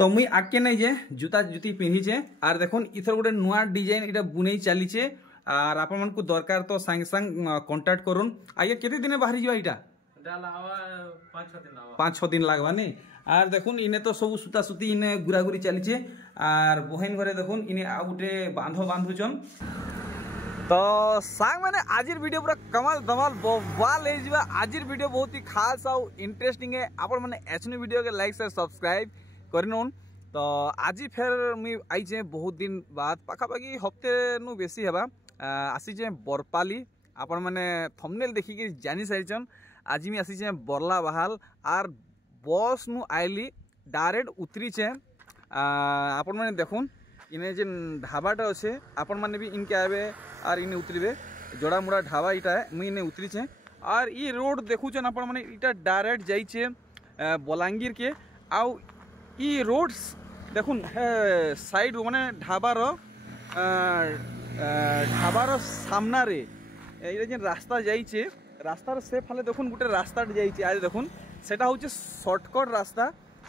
तो मुई आगे नहीं जे जूता जुती पिंधिचे आर देखुन इथर गोटे नुआ डिजाइन इटा बुनै चलीचे आर आपन मन को दरकार तो संग संग कांटेक्ट करूँ। आगे केते दिन बाहरी जीवा इटा 5-6 दिन लागबा नहीं। आर देखुन इने तो सब सुता सुती इने गुरागुरी चलीचे आर बहन घरे देखुन इने आ गोटे बांधुचन। तो सांग मैंने आज वीडियो पूरा कमाल धमाल बवाल ले जीवा। आज वीडियो बहुत ही खास और इंटरेस्टिंग है। आपण मैंने एचनी वीडियो के लाइक शेयर सब्सक्राइब करनोन। तो आज फिर मुई आईचे बहुत दिन बाद पाखापाखि हफ्ते नु बेसी हेबा आसीचे बरपाली। आपण मैंने थंबनेल देखिक जानी सारिचन। आज मी आसीचे बरला बहाल आर बस नु आइली डायरेक्ट उतरीचे। आपण मैंने देखुन इने जे ढाबाटा अच्छे आपण मैंने भी इनके आवे आर इने उतरबे जोड़ा मुड़ा ढाबा इटा है मुई इने उतरीचे। और ये रोड देखुचन आपण मैंने इटा डायरेक्ट जाइए बलांगीर के आउ ई रोड देखुन साइड माने ढाबार सामना रे ये जे रास्ता जाइए रास्तार से फाले देखुन गोटे रास्ता जाइए। आज देखुन सेटा होचे शॉर्टकट रास्ता।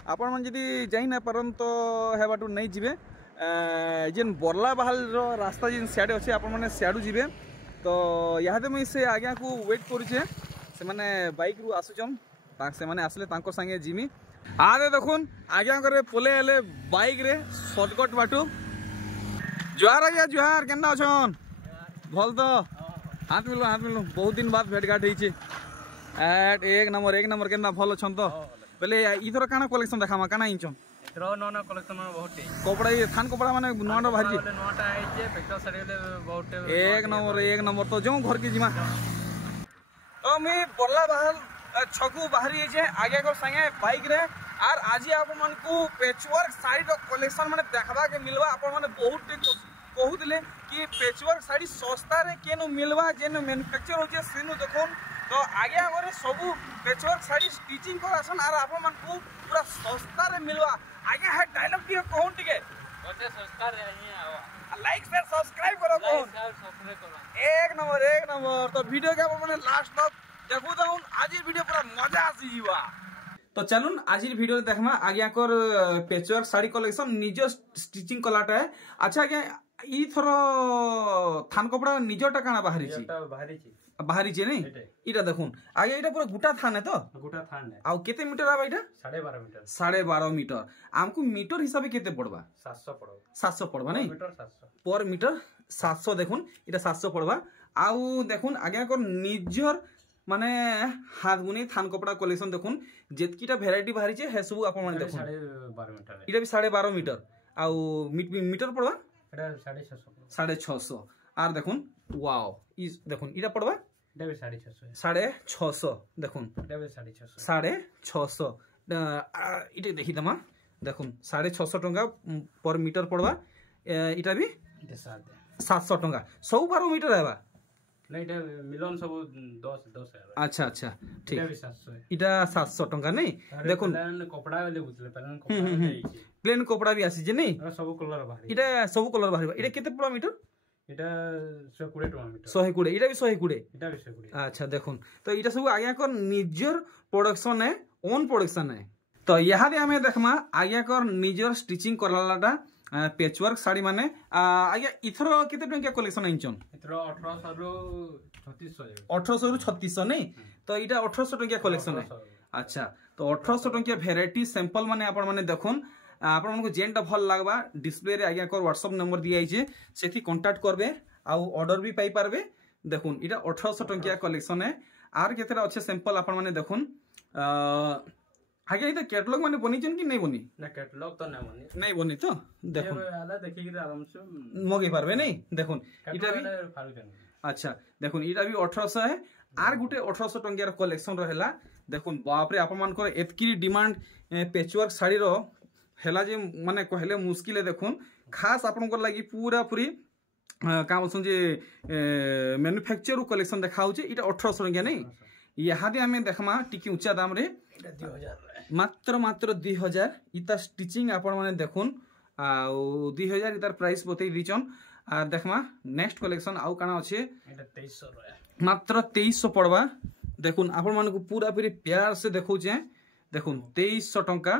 आपण मन जदी जाई ना परन तो हे बाटू नहीं जिबे जेन बरला बहाल रो रास्ता जेन सियाडे अच्छे आपण माने सियाडू जिबे। तो यहाँ मुझे से आज्ञा को वेट करुचे से माने बाइक रु आसुचन से माने आसले तांको संगे जिमी। आरे देखुन आज्ञा करे पोले एले बाइक रे शॉर्टकट बाटू। जुहार आज्ञा जुहार केना अछन भल तो हाथ मिलो बहुत दिन बाद भेट घाट होइचे। एक नंबर केना भल अछन तो पहले इथर काना कलेक्शन देखामा काना इंचन नोना कलेक्शन बहुत कपड़ा ये थान कपड़ा माने नोना भारी नोटा आइचे पेक्टर साड़ी बहुत एक नंबर तो जो घर के जिमा। तो मैं बरला बहाल छकू बाहरी जे आगे को संगे बाइक रे आर आज आप मन को पेचवर्क साड़ी रो कलेक्शन माने देखबा के मिलवा। आप माने बहुत कहूले कि पेचवर्क साड़ी सस्ता रे केनु मिलवा जेनु मैन्युफैक्चर होचे सेनु देखोन। तो आगे आगे सब पेचवर्क साड़ी स्टिचिंग करासन आर आप मन को पूरा सस्ता रे मिलवा। आगे है डायलॉग दियो कहून टिके ओते सस्ता रे आवा लाइक शेयर सब्सक्राइब करो कहून एक नंबर। तो वीडियो के माने लास्ट तक देखु दाउन आज वीडियो पूरा मजा आसी जीवा। तो चलुन आज वीडियो देखमा आगे आकर पेचवर्क साड़ी कलेक्शन निज स्टिचिंग कलाटा है। अच्छा आगे ई थरो थान कपड़ा निजटा काना बाहरी छी नहीं इटा देखुन आगे इटा पूरा गुटा थान है। तो गुटा थान है आउ केते मीटर आबा इटा 12.5 मीटर 12.5 मीटर हमको मीटर हिसाब केते पड़बा 700 पड़बा नहीं पर मीटर 700 देखुन इटा 700 पड़बा। आउ देखुन आगे को निजर माने हाथ बुनी थान कपड़ा कलेक्शन देखुन जेतकीटा वैरायटी बाहरी छे हे सब आपन माने देखुन 12.5 मीटर इटा भी 12.5 मीटर आउ मीटर पड़बा एटा 650 आर देखुन वाओ इस देखुन इटा पड़बा एटा भी 650 देखुन एटा भी 650 इटा देखि दमा देखुन 650 टंका पर मीटर पड़बा। इटा भी 700 टंका सब 12 मीटर आबा नहीं इटा मिलन सब 10 है। अच्छा ठीक इटा भी 700 है इटा 700 टंका नहीं देखुन कपड़ा वाले बुझले पहले कपड़ा प्लेन कपड़ा भी आसी जे नहीं सब कलर बाहरी इटा सब कलर बाहरी इटा केते पड़ा मीटर इटा 120 टका मीटर 120 इटा भी 120 इटा भी 120। अच्छा देखुन तो इटा सब आज्ञा कर निजर प्रोडक्शन है ओन प्रोडक्शन है। तो यहाँ दे हमें देखमा आज्ञा कर निजर स्टिचिंग करलाटा पेचवर्क साड़ी माने आज्ञा इथर केते टंका कलेक्शन आइचन इथर 1800 रु 3600 नहीं तो इटा 1800 टंका कलेक्शन है। अच्छा तो 1800 टंका वेराइटी सैंपल माने आपण माने देखुन आपण मन को जेनटा भल लागबा डिस्प्ले रे आज्ञा कर व्हाट्सएप नंबर दिया आइचे सेठी कांटेक्ट करबे आउ ऑर्डर भी पाई पारबे। देखुन इटा 1800 टंका कलेक्शन है आर केतेरा अच्छे सैंपल आपण माने देखुन आगे इधर कैटलॉग माने बनी जन कि नहीं बनी ना कैटलॉग तो नहीं बनी तो देखुन आला देखि के आराम से मगे पारबे नहीं देखुन इटा भी अच्छा देखुन इटा भी 1800 है आर गुटे 1800 टंका रो कलेक्शन रहेला। देखुन बाप रे आपण मान को एतकी डिमांड पेचवर्क साड़ी रो हेला जे माने कहले मुश्किल है। देखुन खास आपण को लागि पूरा पूरी का बोलछन जे मैन्युफैक्चर कलेक्शन देखाउ छे इटा 1800 टंका नहीं। यहाँ दे हमें देखमा टिकी ऊंचा दाम रे 2000 मात्र 2000 इता स्टिचिंग आपण माने देखुन आ 2000 इतार प्राइस बतई दिचन। आ देखमा नेक्स्ट कलेक्शन आउ काना अछि एटा 2300 मात्र 2300 पड़बा। देखुन आपण माने को पूरा पूरी प्यार से देखौ जे देखुन 2300 टंका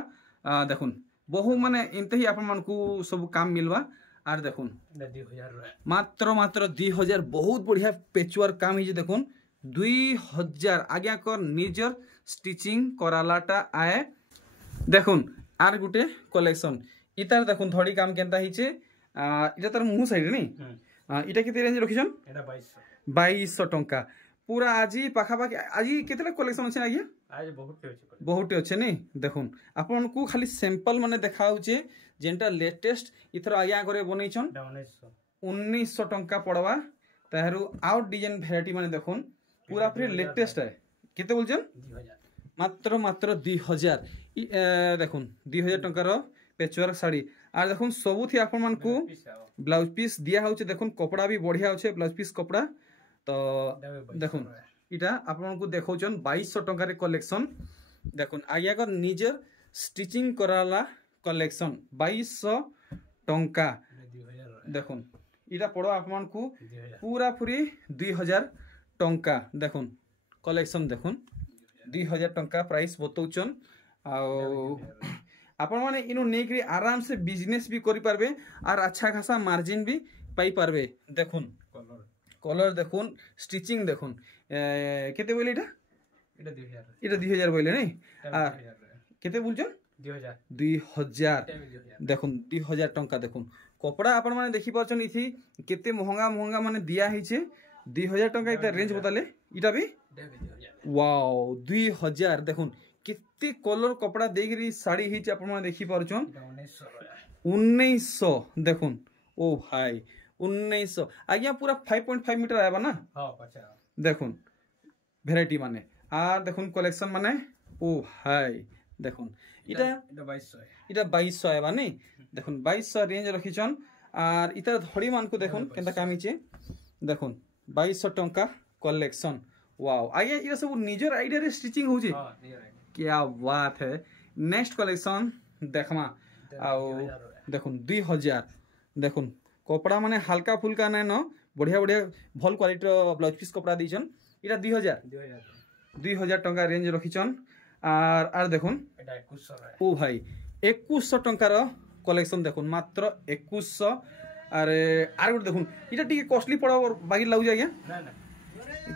देखुन बहु माने इनते ही आपण मानकू सब काम मिलवा। आर देखुन এটা 2000 রে मात्र मात्र 2000 बहुत बढ़िया पेचवर्क काम ही देखुन 2000 आज्ञा कर निजर स्टिचिंग करालाटा आए। देखुन आर गुटे कलेक्शन इतार देखुन धड़ी काम केनता हिचे इटा तार मुह साइड नहीं इटा केते रेंज रखिछन এটা 2200 2200 टंका पूरा आजी पाखा पाखी आजी केतेला कलेक्शन अछि आज्ञा আজ বহুত আছে बहुत अच्छे नहीं देखुन आपन को खाली सैंपल माने देखाउचे जेंटा लेटेस्ट इथर आज्ञा करे बनैछन এটা 1900 1900 टंका पड़वा ताहरू आउट डिजाइन वैरायटी माने देखुन पूरा पूरी लेटेस्ट है केते बोलछन 2000 मात्र मात्र 2000 देखुन 2000 टंका रो पेचवर्क साड़ी आर देखुन सबुथि आपन मान को ब्लाउज पीस दिया होचे देखुन कपड़ा भी बढ़िया होचे ब्लाउज पीस कपड़ा तो देखुन इटा आपन को देखौचन 2200 टंका रे कलेक्शन देखुन आज्ञा कर निजर स्टिचिंग कराला कलेक्शन 2200 टंका देखुन इटा पड़ो आपन को पूरा पूरी 2000 टंका देखुन कलेक्शन देखुन 2000 टंका प्राइस बतौचन आपण माने इनु नेकरी आराम से बिजनेस भी करि पारबे और अच्छा खासा मार्जिन भी पाई पारबे देखुन कलर देखुन स्टिचिंग देखुन केते बोले इटा এটা 2000 इटा 2000 बोले नहीं केते बोलछन 2000 2000 देखुन 2000 टंका देखुन कपड़ा आपण माने देखि परछन इथि केते महंगा महंगा माने दिया हिचे 2000 टंका इता रेंज बताले इटा भी वाओ 2000 देखुन कितने कलर कपड़ा देगिरी साड़ी हिचे आपण माने देखि परछन 1900 देखुन ओ भाई 1900 आज्ञा पूरा 5.5 मीटर आएबा ना हां पछा देखुन वैरायटी माने आ देखुन कलेक्शन माने ओ हाय देखुन इटा এটা 2200 इटा 2200 आएबा नहीं देखुन 2200 रेंज रखिछन आर इतार धड़ी मान को देखुन केनता कामीचे देखुन 2200 टंका कलेक्शन वाओ आगे इरा सब निजर आइडिया रे स्टिचिंग होजे हां नियर क्या बात है नेक्स्ट कलेक्शन देखमा आओ देखुन 2000 देखुन कपड़ा माने हल्का फुल्का नै न बढ़िया बढ़िया भल क्वालिटी रो ब्लाउज पीस कपड़ा दिछन इटा 2000 टंका रेंज रखिछन आर देखुन এটা 2100 রে ओ भाई 2100 टंकार कलेक्शन देखुन मात्र 2100 अरे आर गुड देखुन इटा टिके कॉस्टली पड़ा बाकी लागु आज्ञा না না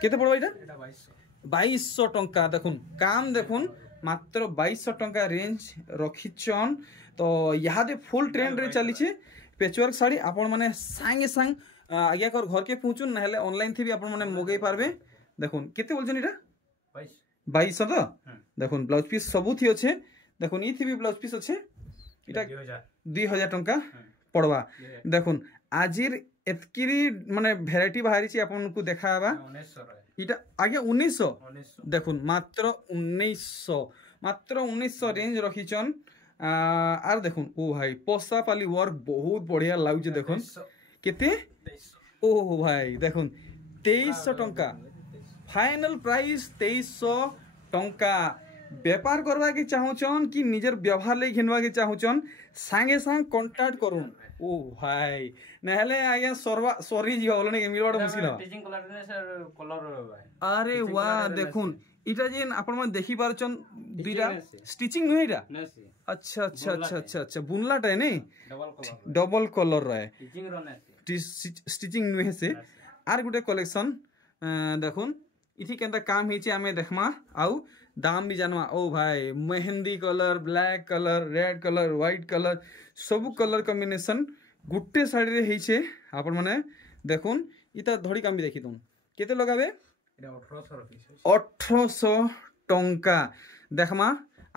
केते पड़बा इटा এটা 2200 2200 टंका देखुन काम देखुन मात्र 2200 टंका रेंज रखिछन तो यहाँ दे फुल ट्रेंड रे चली छे पेचवर्क साड़ी आपण माने संगे संग आज्ञा कर घर के पहुंचुन ना हेले ऑनलाइन थी भी आपण माने मगै पारबे देखुन केते बोलछन इटा 2200 तो देखुन ब्लाउज पीस सबु थी अच्छे देखुन ई थी भी ब्लाउज पीस अच्छे इटा 2000 टंका पड़वा देखुन आजिर एतकिरी माने वैरायटी बाहरी छी आपन को देखाबा 1900 রে इटा आगे 1900 1900 देखुन मात्र 1900 रेंज रखिछन आर देखुन ओ भाई पोसा पाली वर्क बहुत बढ़िया लाଗୁছে देखुन केते 2300 ओ भाई देखुन 2300 टंका फाइनल प्राइस 2300 टंका व्यापार करवा के चाहूचन कि निजर व्यवहार ले घिनवा के चाहूचन संगे संग कांटेक्ट करूं ओ भाई नहले आगे सरवा सॉरी जी होलने के मिलवाडो मुश्किल हो टीचिंग कलर ने सर कलर भाई अरे वाह देखुन इटा जेन आपण मन देखि पारचन दुइटा स्टिचिंग नुहे इटा नेसी अच्छा अच्छा अच्छा अच्छा अच्छा बुनलाटा है नहीं डबल डबल कलर कलर रहे टीचिंग रो नेसी स्टिचिंग नुहे से आर गुटे कलेक्शन देखुन इथि केनता काम हिचे आमे देखमा आउ दाम भी जानवा ओ भाई mehndi colour black colour red colour white colour सब कलर कॉम्बिनेशन गुटे साड़ी रे हिचे आपण माने देखुन इता धड़ी काम भी देखि तुम केते लगाबे এটা 1800 रुपीस 1800 टंका देखमा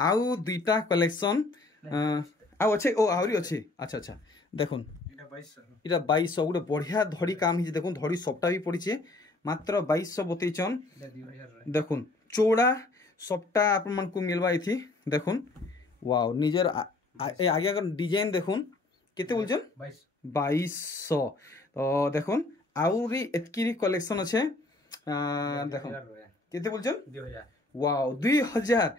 आउ दुईटा कलेक्शन आउ अच्छे ओ आउरी अच्छे अच्छा अच्छा देखुन এটা 2200 इटा 2200 गुटे बढ़िया धड़ी काम हिचे देखुन धड़ी सबटा भी पड़ीचे मात्र 2200 बतैचन এটা 2000 রে देखुन चौड़ा सबटा आपन मन को मिलवा इथि देखुन वाओ निजर आगे अगर डिजाइन देखुन केते बोलछन 2200 तो देखुन आउरी एतकिरी कलेक्शन अच्छे देखुन केते बोलछन 2000 वाओ 2000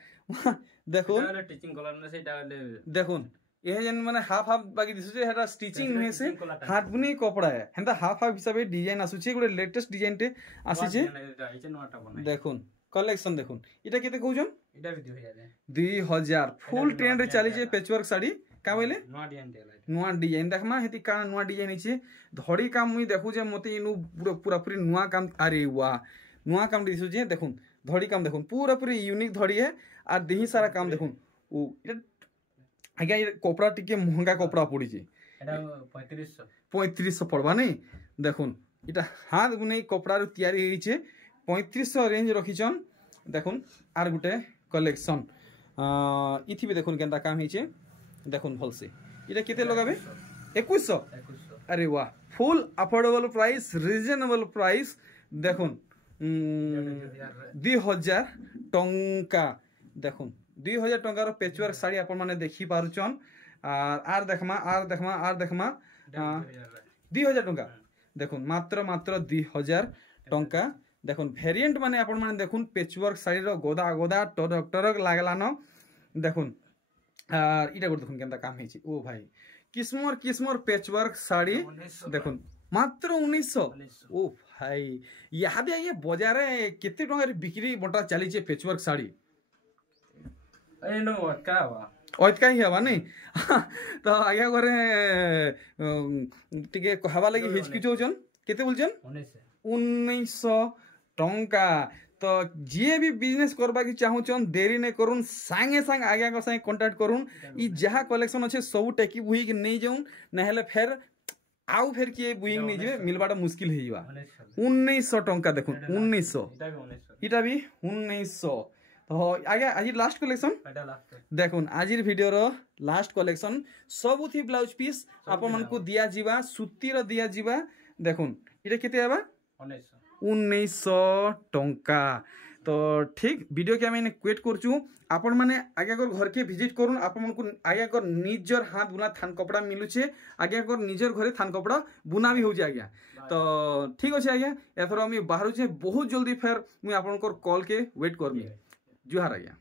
देखुन এটা টিচিং কলার না সেটা হলে देखुन ये जन माने हाफ हाफ बाकी दिसुचे हेटा स्टिचिंग नुहे से हाथ बुनी कपड़ा है हेंता हाफ हाफ हिसाब डिजाइन आसुचे गुटे लेटेस्ट डिजाइन टे आसीचे এটা আইছে নটা বনাই देखुन कलेक्शन देखुन इटा केते कहउछन এটা भी 2000 2000 फुल ट्रेंड रे चली जे पेचवर्क साड़ी का बोले नुआ डिजाइन टेला नुआ डिजाइन देखमा हेती का नुआ डिजाइन छे धड़ी काम मुई देखु जे मते इनु पूरा पूरी नुआ काम अरे वाह नुआ काम दिसु जे देखुन धड़ी काम देखुन पूरा पूरी यूनिक धड़ी है और देही सारा काम देखुन ओ आज्ञा ये कपड़ा टिके महंगा कपड़ा पड़ी छे एटा 3500 3500 पड़वा नहीं देखुन इटा हाथ बुने कपड़ा रो तैयारी होई छे 3500 रेंज रखिछन देखुन आर गुटे कलेक्शन इथि भी देखुन केनता काम होई छे देखुन भल से इटा केते लगाबे 2100 अरे वाह full affordable price reasonable price देखुन 2000 टंका देखुन 2000 टंकार पेचवर्क साड़ी आपण माने देखि पारुचन आर देखमा 2000 टंका देखुन मात्र 2000 टंका देखुन वेरिएंट माने आपण माने देखुन पेचवर्क साड़ी रो गोदा गोदा टरक टरक लागलानो देखुन आर इटा देखुन केनता काम हेछि ओ भाई किस्मर पेचवर्क साड़ी देखुन मात्र 1900 ओ भाई यादे ये बाजार केते टंका बिक्री बंटा चली छे पेचवर्क साड़ी एनो का वा ओतका ही हवा नहीं तो आगे करे टिके कहबा लगी हिचकी जोजन केते बोलजन 1900 टंका तो जे भी बिजनेस करबा की चाहूचन देरी ने करून संगे संग आगे को संगे कांटेक्ट करून ई जहा कलेक्शन अछि सब टेकी बुही के नहीं जाऊं नहले फेर आउ फेर किए बुइंग नहीं जे मिलबाटा मुश्किल हे जीवा 1900 टंका देखुन 1900 इटा भी 1900 तो आगे आज लास्ट कलेक्शन देखुन आज वीडियो रो लास्ट कलेक्शन सबुथी ब्लाउज पीस आपन मन को दिया जीवा सूती रो दिया जीवा देखुन इटा केते आबा 1900 टंका तो ठीक वीडियो के मैंने क्वेट करचू आपण माने आगे घर के विजिट करून आपण मन को आगे निजर हाथ बुना थान कपड़ा मिलुछे आगे निजर घरे थान कपड़ा बुना भी हो जाए आज्ञा तो ठीक अच्छे आज्ञा एथर हम बाहर बहुत जल्दी फेर मुई आपण कॉल के वेट करमी जुहार आज्ञा।